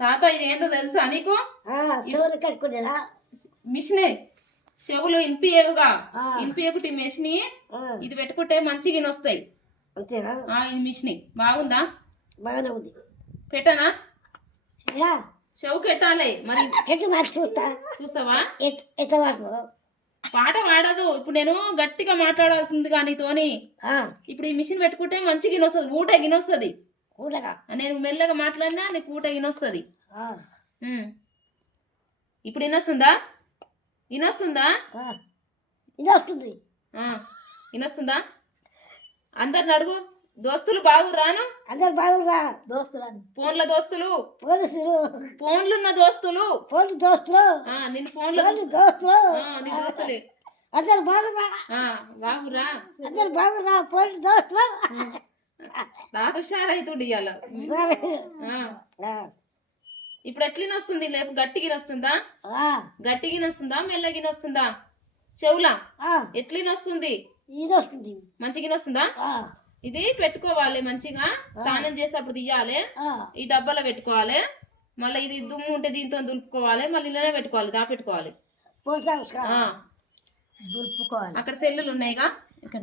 తాత? ఇది ఏంటో తెలుసా నీకు? మిషన్ చెవులు ఇనిపియేవుగా ఆ. ఇనిపియకుటి మిషన్ ఇది పెట్టుకుంటే మంచిగా వస్తాయి. ఇది మిషన్. బాగుందా? బాగానే ఉంది. పెట్టనా? చెవు పెట్టాలి. మరి చూస్తావా? పాట పాడదు ఇప్పుడు నేను గట్టిగా మాట్లాడాల్సింది కానీ తోని ఆ, ఇప్పుడు ఈ మిషన్ పెట్టుకుంటే మంచిగా ఇనొస్తుంది ఊట గినొస్తుంది కూడగా నేను మెల్లగా మాట్లాడినా నీకు ఆ, ఉమ్. ఇప్పుడు. ఇది వస్తుంది ఆ, ఇనొస్తుందా. అందరిని అడుగు. దోస్తులు బాగు రాను. అందరు బాగురా దోస్తులని. ఫోన్ల దోస్తులు. పోలీసులు. ఫోన్లున్న దోస్తులు. పోలీసు దోస్తులు. నేను ఫోన్లో దోస్తులు. నీ దోస్తులే. అందరు బాగురా బాగురా అందరు బాగురా పోలీసు దోస్తులు. నాకు హుషారైతుండి ఇవాళ ఇప్పుడు ఎట్లిన వస్తుంది లేపు గట్టిగిన వస్తుందా ఆ, గట్టిగిన వస్తుందా మెల్లగిన వస్తుందా చెవులా? ఆ, ఎట్లిన వస్తుంది ఇది వస్తుంది మంచిగిన వస్తుందా ఆ, ఇది పెట్టుకోవాలి మంచిగా. స్నానం చేసేటప్పుడు తీయాలి. ఆ, ఈ డబ్బాలో పెట్టుకోవాలి. మళ్ళీ ఇది దుమ్ము ఉంటే దీంతో దులుపుకోవాలి. మళ్ళీ ఇలానే పెట్టుకోవాలి. దా పెట్టుకోవాలి పోలీసు ఆ, దులుపుకోవాలి. అక్కడ సెల్లులు ఉన్నాయిగా. ఇక్కడ.